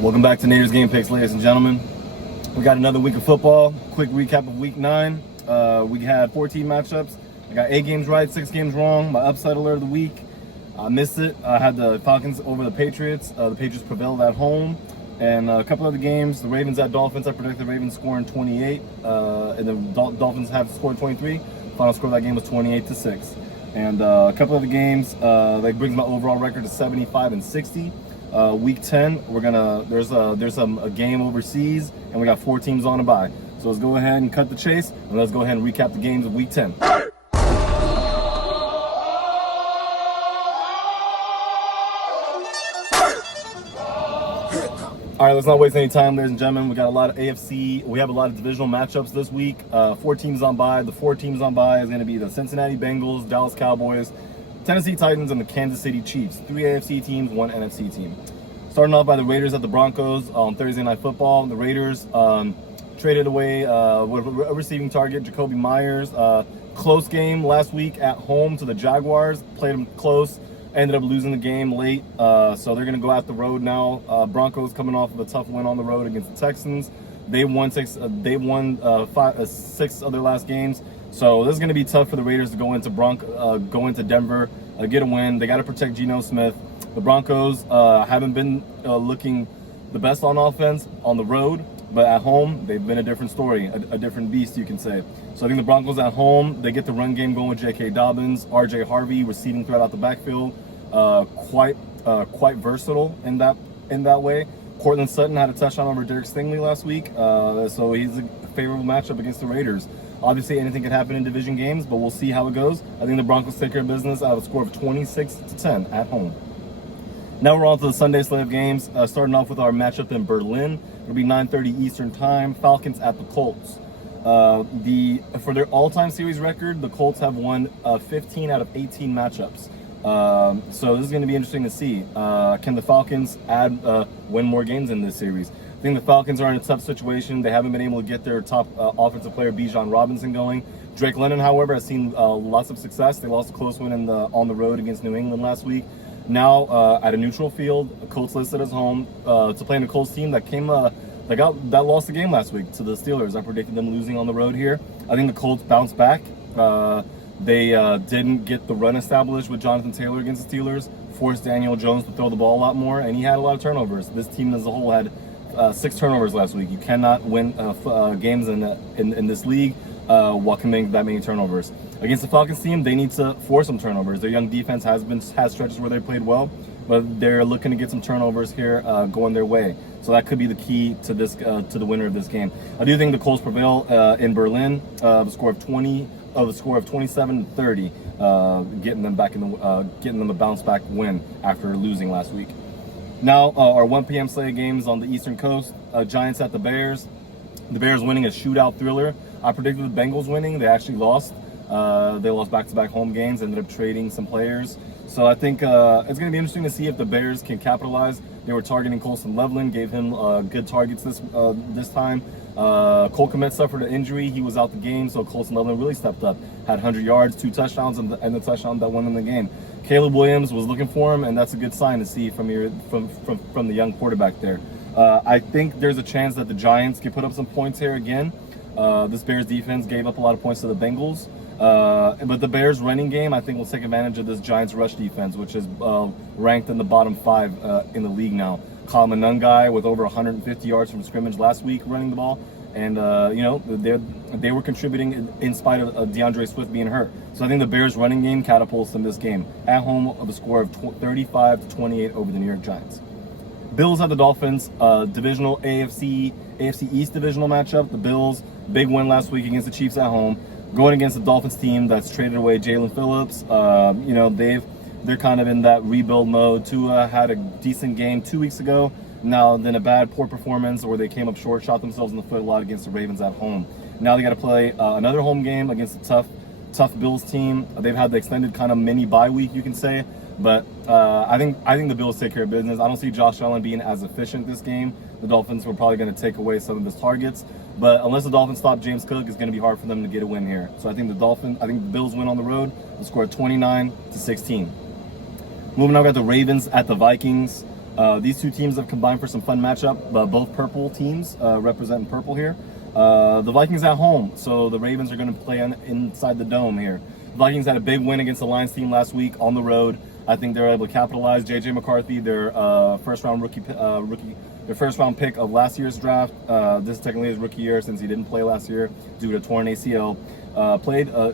Welcome back to Nader's Game Picks, ladies and gentlemen. We got another week of football. Quick recap of week 9. We had 14 matchups. I got 8 games right, 6 games wrong. My upset alert of the week. I missed it. I had the Falcons over the Patriots. The Patriots prevailed at home. And a couple other games, the Ravens at Dolphins. I predicted the Ravens scoring 28. And the Dolphins have scored 23. Final score of that game was 28-6. And a couple of the games, that brings my overall record to 75-60. Week 10, there's a game overseas, and we got 4 teams on a bye. So let's go ahead and cut the chase, and let's go ahead and recap the games of Week 10. All right, let's not waste any time, ladies and gentlemen. We got a lot of AFC. We have a lot of divisional matchups this week. 4 teams on bye. The 4 teams on bye is going to be the Cincinnati Bengals, Dallas Cowboys, Tennessee Titans, and the Kansas City Chiefs. 3 AFC teams, 1 NFC team. Starting off by the Raiders at the Broncos on Thursday Night Football. The Raiders traded away with a receiving target, Jacoby Myers. Close game last week at home to the Jaguars. Played them close. Ended up losing the game late, so they're going to go out the road now. Broncos coming off of a tough win on the road against the Texans. They won 6 of their last games. So this is going to be tough for the Raiders to go into Denver, get a win. They got to protect Geno Smith. The Broncos haven't been looking the best on offense on the road, but at home they've been a different story, a different beast, you can say. So I think the Broncos at home, they get the run game going with J.K. Dobbins, R.J. Harvey receiving threat out the backfield, quite versatile in that way. Cortland Sutton had a touchdown over Derek Stingley last week, so he's a favorable matchup against the Raiders. Obviously, anything could happen in division games, but we'll see how it goes. I think the Broncos take care of business out of a score of 26-10 at home. Now we're on to the Sunday slate of games, starting off with our matchup in Berlin. It'll be 9:30 Eastern Time, Falcons at the Colts. For their all-time series record, the Colts have won 15 out of 18 matchups. So this is going to be interesting to see. Can the Falcons win more games in this series? I think the Falcons are in a tough situation. They haven't been able to get their top offensive player, Bijan Robinson, going. Drake London, however, has seen lots of success. They lost a close win on the road against New England last week. Now at a neutral field, Colts listed as home to play in a Colts team that lost the game last week to the Steelers. I predicted them losing on the road here. I think the Colts bounced back. They didn't get the run established with Jonathan Taylor against the Steelers, forced Daniel Jones to throw the ball a lot more, and he had a lot of turnovers. This team as a whole had 6 turnovers last week. You cannot win games in this league while committing that many turnovers. Against the Falcons team, they need to force some turnovers. Their young defense has stretches where they played well, but they're looking to get some turnovers here going their way. So that could be the key to this to the winner of this game. I do think the Colts prevail in Berlin. The score of 27-30, getting them a bounce back win after losing last week. Now our 1 p.m. slate games on the Eastern Coast. Giants at the Bears. The Bears winning a shootout thriller. I predicted the Bengals winning. They actually lost. They lost back-to-back home games, ended up trading some players. So I think it's going to be interesting to see if the Bears can capitalize. They were targeting Colston Loveland, gave him good targets this time. Cole Kmet suffered an injury. He was out the game, so Colston Loveland really stepped up. Had 100 yards, 2 touchdowns, and the touchdown that won them the game. Caleb Williams was looking for him, and that's a good sign to see from the young quarterback there. I think there's a chance that the Giants can put up some points here again. This Bears defense gave up a lot of points to the Bengals. But the Bears running game, I think, will take advantage of this Giants rush defense, which is ranked in the bottom 5 in the league now. Kyle Monangai with over 150 yards from scrimmage last week running the ball. And, they were contributing in spite of DeAndre Swift being hurt. So I think the Bears running game catapults them this game. At home, of a score of 35-28 over the New York Giants. Bills at the Dolphins, divisional AFC East divisional matchup. The Bills, big win last week against the Chiefs at home. Going against the Dolphins team that's traded away Jalen Phillips. They're kind of in that rebuild mode. Tua had a decent game 2 weeks ago. Now then a poor performance where they came up short, shot themselves in the foot a lot against the Ravens at home. Now they got to play another home game against a tough Bills team. They've had the extended kind of mini bye week, you can say. But I think the Bills take care of business. I don't see Josh Allen being as efficient this game. The Dolphins were probably going to take away some of his targets. But unless the Dolphins stop James Cook, it's going to be hard for them to get a win here. So I think the Bills win on the road. They score 29-16. Moving on, we got the Ravens at the Vikings. These two teams have combined for some fun matchup. Both purple teams representing purple here. The Vikings at home, so the Ravens are going to play inside the dome here. The Vikings had a big win against the Lions team last week on the road. I think they're able to capitalize. J.J. McCarthy, their first round pick of last year's draft. This is technically his rookie year since he didn't play last year due to torn ACL.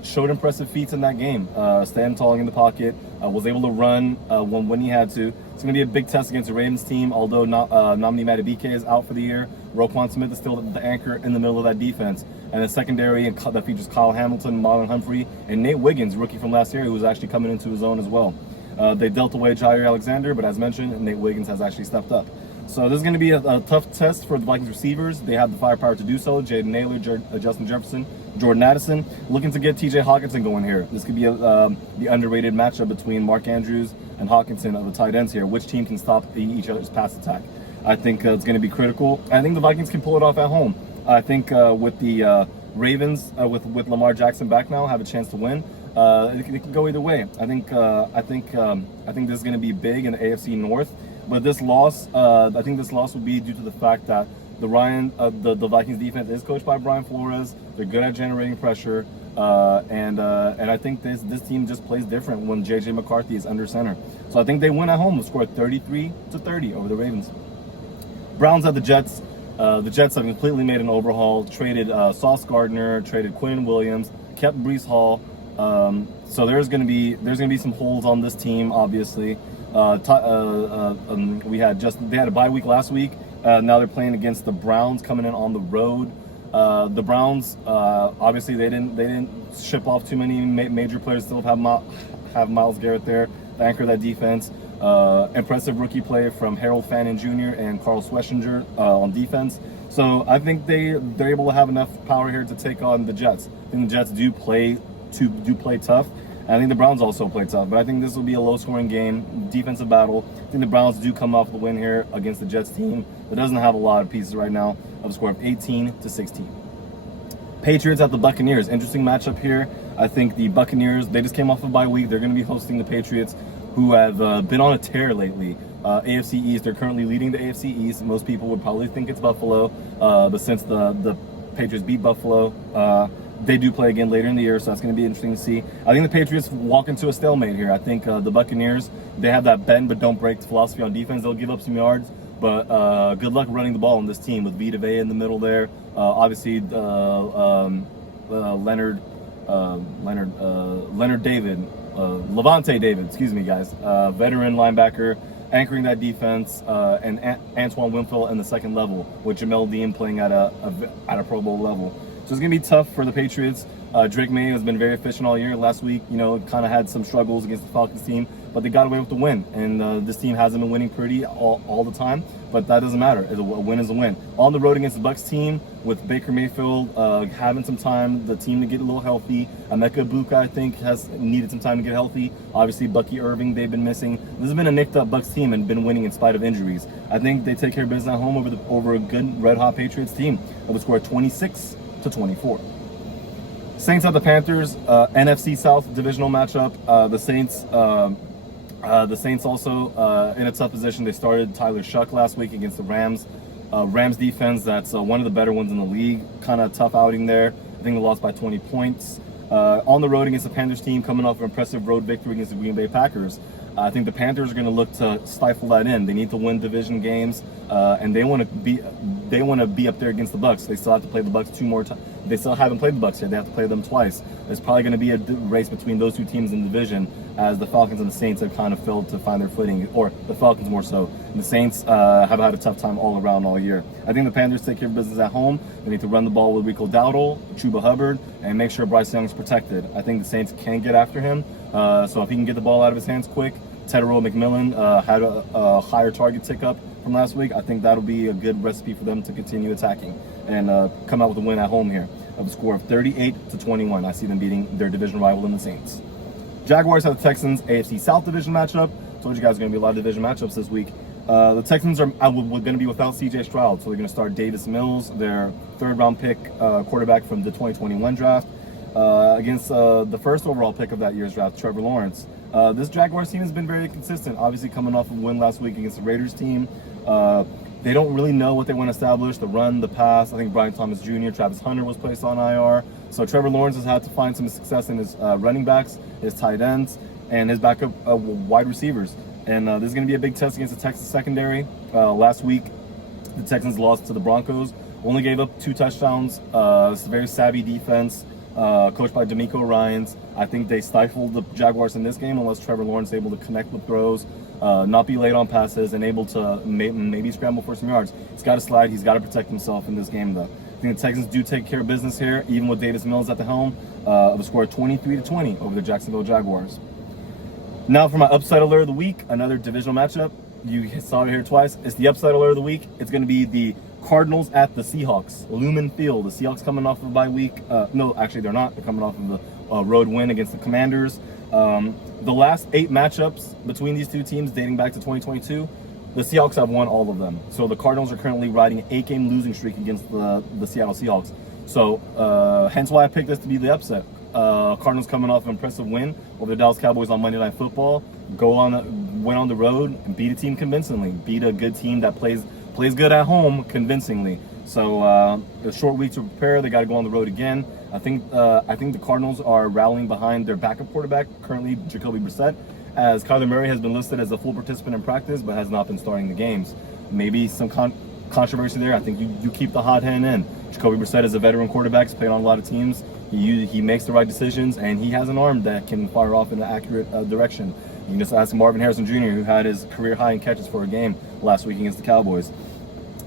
Showed impressive feats in that game. Standing tall in the pocket, was able to run when he had to. It's going to be a big test against the Ravens team. Although Nnamdi Madubuike is out for the year, Roquan Smith is still the anchor in the middle of that defense. And the secondary that features Kyle Hamilton, Marlon Humphrey, and Nate Wiggins, rookie from last year, who was actually coming into his own as well. They dealt away Jair Alexander, but as mentioned, Nate Wiggins has actually stepped up. So this is going to be a tough test for the Vikings receivers. They have the firepower to do so. Jaden Naylor, Justin Jefferson, Jordan Addison, looking to get TJ Hawkinson going here. This could be the underrated matchup between Mark Andrews and Hawkinson of the tight ends here. Which team can stop each other's pass attack? I think it's going to be critical. I think the Vikings can pull it off at home. I think with the Ravens, with Lamar Jackson back now, have a chance to win. It can go either way. I think this is going to be big in the AFC North. But this loss, I think this loss will be due to the fact that the Vikings defense is coached by Brian Flores. They're good at generating pressure, and I think this team just plays different when J.J. McCarthy is under center. So I think they win at home. They'll score 33-30 over the Ravens. Browns at the Jets. The Jets have completely made an overhaul. Traded Sauce Gardner, traded Quinn Williams, kept Breece Hall. So there's going to be some holes on this team, obviously. They had a bye week last week. Now they're playing against the Browns coming in on the road. The Browns, obviously they didn't ship off too many major players. Still have Myles Garrett there, the anchor of that defense. Impressive rookie play from Harold Fannin Jr. and Carl Schlesinger on defense. So I think they're able to have enough power here to take on the Jets. I think the Jets do play tough. I think the Browns also play tough, but I think this will be a low-scoring game, defensive battle. I think the Browns do come off the win here against the Jets team that doesn't have a lot of pieces right now, of a score of 18-16. Patriots at the Buccaneers. Interesting matchup here. I think the Buccaneers, they just came off a bye week. They're going to be hosting the Patriots, who have been on a tear lately. AFC East, they're currently leading the AFC East. Most people would probably think it's Buffalo, but since the Patriots beat Buffalo, they do play again later in the year, so that's going to be interesting to see. I think the Patriots walk into a stalemate here. I think the Buccaneers, they have that bend but don't break philosophy on defense. They'll give up some yards, but good luck running the ball on this team with Vita Vea in the middle there. Obviously, Leonard David, Levante David, excuse me, guys, veteran linebacker, anchoring that defense, and Antoine Winfield in the second level, with Jamel Dean playing at a Pro Bowl level. So it's going to be tough for the Patriots. Drake May has been very efficient all year. Last week, kind of had some struggles against the Falcons team, but they got away with the win. And this team hasn't been winning pretty all the time, but that doesn't matter. A win is a win. On the road against the Bucs team, with Baker Mayfield having some time, the team to get a little healthy. Emeka Egbuka, I think, has needed some time to get healthy. Obviously, Bucky Irving, they've been missing. This has been a nicked-up Bucs team and been winning in spite of injuries. I think they take care of business at home over a good, red-hot Patriots team. That would score 26-24. Saints at the Panthers, NFC South divisional matchup. The Saints also in a tough position. They started Tyler Shuck last week against the Rams. Rams defense, that's one of the better ones in the league. Kind of tough outing there. I think they lost by 20 points. On the road against the Panthers team, coming off an impressive road victory against the Green Bay Packers. I think the Panthers are going to look to stifle that in. They need to win division games, and they want to be up there against the Bucs. They still have to play the Bucs 2 more times. They still haven't played the Bucs yet. They have to play them twice. There's probably going to be a race between those two teams in the division, as the Falcons and the Saints have kind of failed to find their footing, or the Falcons more so. And the Saints have had a tough time all around all year. I think the Panthers take care of business at home. They need to run the ball with Rico Dowdle, Chuba Hubbard, and make sure Bryce Young's protected. I think the Saints can get after him. So if he can get the ball out of his hands quick. Tedero McMillan had a higher target tick up from last week. I think that'll be a good recipe for them to continue attacking and come out with a win at home here of a score of 38-21. I see them beating their division rival in the Saints. Jaguars at the Texans, AFC South division matchup. Told you guys there's going to be a lot of division matchups this week. The Texans are going to be without C.J. Stroud, so they're going to start Davis Mills, their third-round pick quarterback from the 2021 draft, against the first overall pick of that year's draft, Trevor Lawrence. This Jaguars team has been very consistent. Obviously, coming off of a win last week against the Raiders team. They don't really know what they want to establish, the run, the pass. I think Brian Thomas Jr., Travis Hunter was placed on IR. So Trevor Lawrence has had to find some success in his running backs, his tight ends, and his backup wide receivers. And this is going to be a big test against the Texas secondary. Last week, the Texans lost to the Broncos, only gave up 2 touchdowns. It's a very savvy defense, coached by D'Amico Ryans. I think they stifled the Jaguars in this game unless Trevor Lawrence is able to connect with throws, not be late on passes, and able to maybe scramble for some yards. He's got to slide. He's got to protect himself in this game, though. I think the Texans do take care of business here, even with Davis Mills at the helm, of a score of 23-20 over the Jacksonville Jaguars. Now for my upside alert of the week, another divisional matchup. You saw it here twice. It's the upside alert of the week. It's going to be the Cardinals at the Seahawks, Lumen Field. The Seahawks coming off of a bye week. No, actually they're not. They're coming off of the road win against the Commanders. The last 8 matchups between these two teams dating back to 2022, the Seahawks have won all of them. So the Cardinals are currently riding an 8-game losing streak against the Seattle Seahawks. So hence why I picked this to be the upset. Cardinals coming off an impressive win over the Dallas Cowboys on Monday Night Football. Went on the road and beat a team convincingly. Beat a good team that plays good at home convincingly. So a short week to prepare. They got to go on the road again. I think the Cardinals are rallying behind their backup quarterback, currently Jacoby Brissett, as Kyler Murray has been listed as a full participant in practice but has not been starting the games. Maybe some controversy there. I think you keep the hot hand in. Jacoby Brissett is a veteran quarterback. He's played on a lot of teams. He makes the right decisions, and he has an arm that can fire off in an accurate direction. You can just ask Marvin Harrison Jr., who had his career high in catches for a game last week against the Cowboys.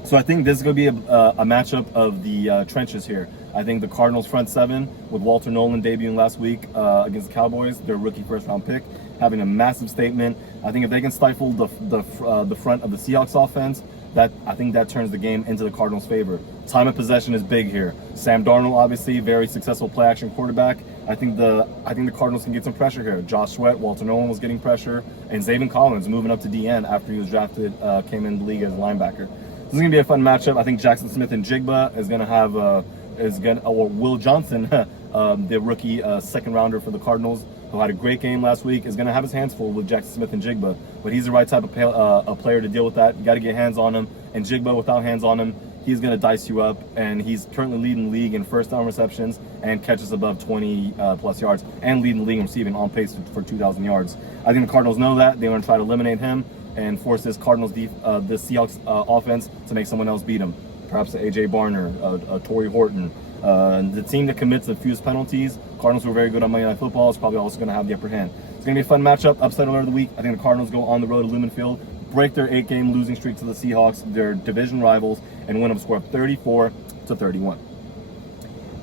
So I think this is going to be a matchup of the trenches here. I think the Cardinals front 7 with Walter Nolan debuting last week against the Cowboys, their rookie first-round pick, having a massive statement. I think if they can stifle the front of the Seahawks offense, I think that turns the game into the Cardinals' favor. Time of possession is big here. Sam Darnold, obviously, very successful play-action quarterback. I think the Cardinals can get some pressure here. Josh Sweat, Walter Nolan was getting pressure, and Zaven Collins moving up to DN after he was drafted, came in the league as a linebacker. This is gonna be a fun matchup. I think Jackson Smith and Jigba is gonna have or Will Johnson, the rookie second rounder for the Cardinals, who had a great game last week, is gonna have his hands full with Jackson Smith and Jigba. But he's the right type of player to deal with that. You got to get hands on him, and Jigba without hands on him, he's going to dice you up, and he's currently leading the league in first down receptions and catches above 20 plus yards, and leading the league in receiving, on pace for 2,000 yards. I think the Cardinals know that. They want to try to eliminate him and force this Seahawks offense to make someone else beat him. Perhaps A.J. Barner, Torrey Horton. The team that commits the fewest penalties, Cardinals were very good on Monday Night Football, is probably also going to have the upper hand. It's going to be a fun matchup, upside alert of the week. I think the Cardinals go on the road to Lumen Field, break their 8-game losing streak to the Seahawks, their division rivals, and win a score of 34-31.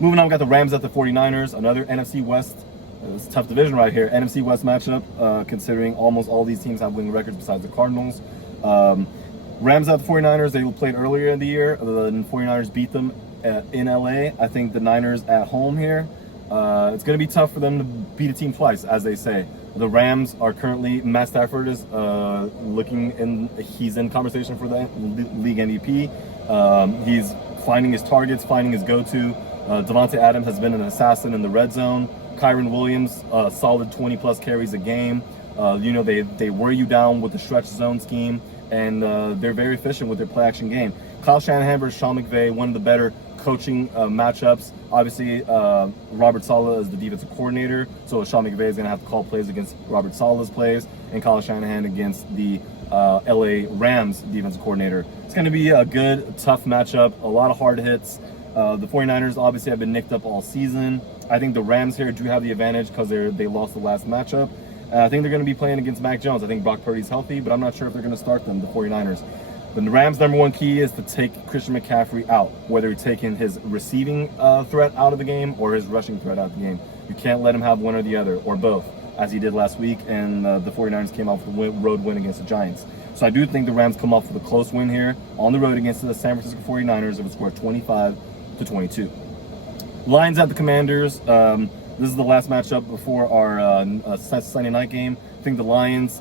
Moving on, we got the Rams at the 49ers, another NFC West. It's a tough division right here. NFC West matchup, considering almost all these teams have winning records besides the Cardinals. Rams at the 49ers, they played earlier in the year. The 49ers beat them in LA. I think the Niners at home here, it's going to be tough for them to beat a team twice, as they say. The Rams are currently, Matt Stafford is he's in conversation for the league MVP. He's finding his targets, finding his go-to. Devontae Adams has been an assassin in the red zone. Kyron Williams, solid 20-plus carries a game. They wear you down with the stretch zone scheme, and they're very efficient with their play-action game. Kyle Shanahan versus Sean McVay, one of the better coaching matchups. Obviously, Robert Saleh is the defensive coordinator, so Sean McVay is going to have to call plays against Robert Saleh's plays, and Kyle Shanahan against the LA Rams defensive coordinator. It's going to be a good, tough matchup, a lot of hard hits. The 49ers obviously have been nicked up all season. I think the Rams here do have the advantage because they lost the last matchup. I think they're going to be playing against Mac Jones. I think Brock Purdy's healthy, but I'm not sure if they're going to start them, the 49ers. The Rams' number one key is to take Christian McCaffrey out, whether he's taking his receiving threat out of the game or his rushing threat out of the game. You can't let him have one or the other, or both, as he did last week, and the 49ers came off with a road win against the Giants. So I do think the Rams come off with a close win here on the road against the San Francisco 49ers. It would score 25-22. Lions at the Commanders. This is the last matchup before our Sunday night game. I think the Lions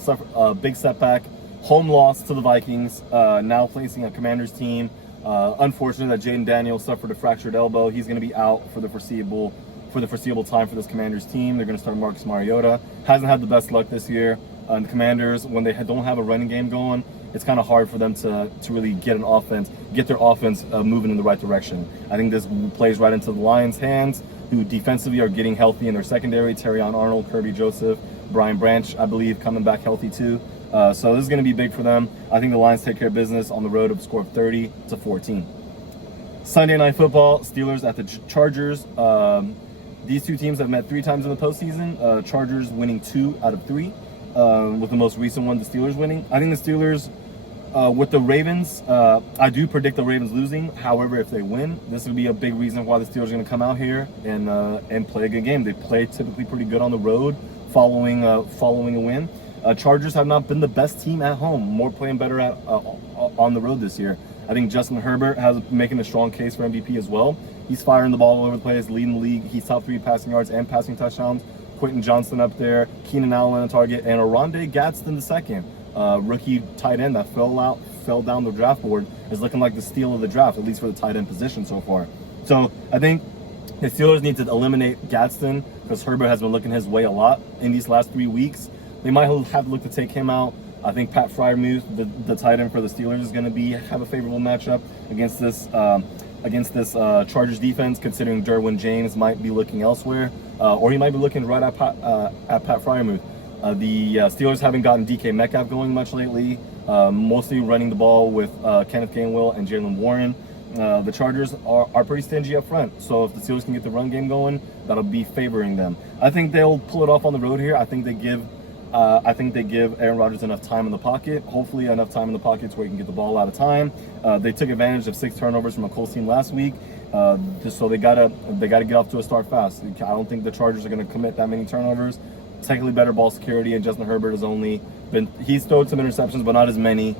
suffered a big setback. Home loss to the Vikings, now facing a Commanders team. Unfortunate that Jaden Daniels suffered a fractured elbow. He's going to be out for the foreseeable for the foreseeable time for this Commanders team. They're going to start Marcus Mariota. Hasn't had the best luck this year. The Commanders, when they don't have a running game going, it's kind of hard for them to really get their offense moving in the right direction. I think this plays right into the Lions' hands, who defensively are getting healthy in their secondary. Terrion Arnold, Kirby Joseph, Brian Branch, I believe, coming back healthy too. So this is going to be big for them. I think the Lions take care of business on the road with a score of 30-14. Sunday Night Football, Steelers at the Chargers. These two teams have met 3 times in the postseason. Chargers winning 2 out of 3, with the most recent one, the Steelers winning. I think the Steelers, with the Ravens, I do predict the Ravens losing. However, if they win, this would be a big reason why the Steelers are going to come out here and play a good game. They play typically pretty good on the road following a win. Chargers have not been the best team at home, more playing better on the road this year. I think Justin Herbert has making a strong case for MVP as well. He's firing the ball all over the place, leading the league. He's top 3 passing yards and passing touchdowns. Quentin Johnston up there, Keenan Allen on target, and Oronde Gadsden II, rookie tight end that fell down the draft board, is looking like the steal of the draft, at least for the tight end position so far. So I think the Steelers need to eliminate Gadsden because Herbert has been looking his way a lot in these last 3 weeks. They might have to look to take him out. I think Pat Freiermuth, the tight end for the Steelers, is going to have a favorable matchup against this Chargers defense, considering Derwin James might be looking elsewhere, or he might be looking right at Pat Freiermuth. The Steelers haven't gotten DK Metcalf going much lately, mostly running the ball with Kenneth Gainwell and Jaylen Warren. The Chargers are pretty stingy up front, so if the Steelers can get the run game going, that'll be favoring them. I think they'll pull it off on the road here. I think they give Aaron Rodgers enough time in the pocket, hopefully enough time in the pocket to where he can get the ball out of time. They took advantage of 6 turnovers from a Colts team last week, so they gotta get off to a start fast. I don't think the Chargers are going to commit that many turnovers. Technically better ball security, and Justin Herbert has only he's thrown some interceptions, but not as many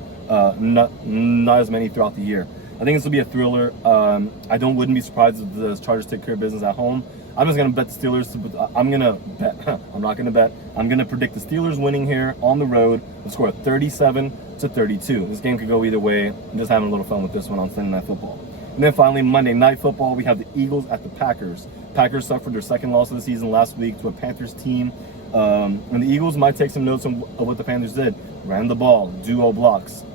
throughout the year. I think this will be a thriller. Wouldn't be surprised if the Chargers take care of business at home. I'm just going to bet the Steelers. I'm going to bet. I'm not going to bet. I'm going to predict the Steelers winning here on the road. The score of 37-32. This game could go either way. I'm just having a little fun with this one on Sunday Night Football. And then finally, Monday Night Football, we have the Eagles at the Packers. Packers suffered their second loss of the season last week to a Panthers team. And the Eagles might take some notes of what the Panthers did. Ran the ball, duo blocks,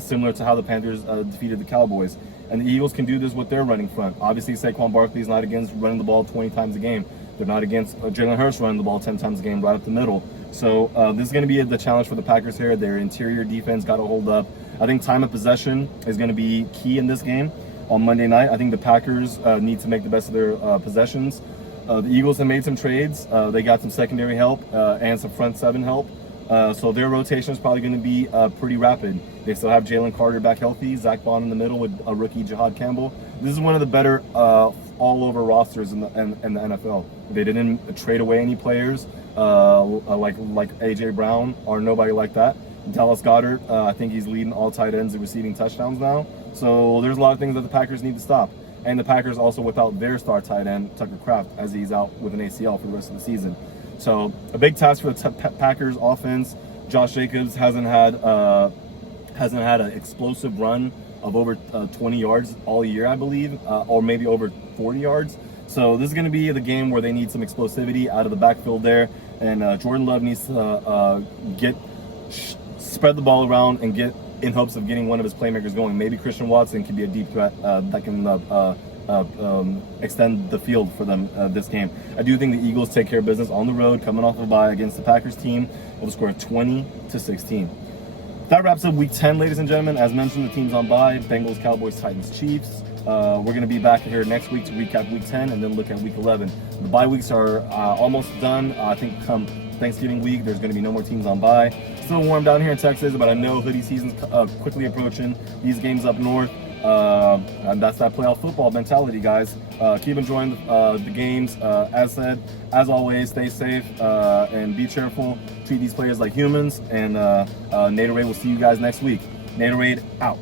similar to how the Panthers defeated the Cowboys. And the Eagles can do this with their running front. Obviously, Saquon Barkley is not against running the ball 20 times a game. They're not against Jalen Hurts running the ball 10 times a game right up the middle. So this is going to be the challenge for the Packers here. Their interior defense got to hold up. I think time of possession is going to be key in this game on Monday night. I think the Packers need to make the best of their possessions. The Eagles have made some trades. They got some secondary help and some front 7 help. So their rotation is probably going to be pretty rapid. They still have Jalen Carter back healthy, Zach Bond in the middle with a rookie Jahad Campbell. This is one of the better all-over rosters in the NFL. They didn't trade away any players like A.J. Brown or nobody like that. Dallas Goedert, I think he's leading all tight ends in receiving touchdowns now. So there's a lot of things that the Packers need to stop. And the Packers also without their star tight end, Tucker Kraft, as he's out with an ACL for the rest of the season. So a big task for the Packers offense. Josh Jacobs hasn't had an explosive run of over 20 yards all year, I believe, or maybe over 40 yards. So this is going to be the game where they need some explosivity out of the backfield there, and Jordan Love needs to spread the ball around and get in hopes of getting one of his playmakers going. Maybe Christian Watson could be a deep threat that can extend the field for them this game. I do think the Eagles take care of business on the road, coming off a bye against the Packers team with a score of 20-16. That wraps up Week 10, ladies and gentlemen. As mentioned, the team's on bye: Bengals, Cowboys, Titans, Chiefs. We're going to be back here next week to recap Week 10 and then look at Week 11. The bye weeks are almost done. I think come Thanksgiving week, there's going to be no more teams on bye. Still warm down here in Texas, but I know hoodie season's quickly approaching. These games up north, and that's that playoff football mentality, guys. Keep enjoying the games. As said, as always, stay safe and be cheerful. Treat these players like humans. And Naderade will see you guys next week. Naderade out.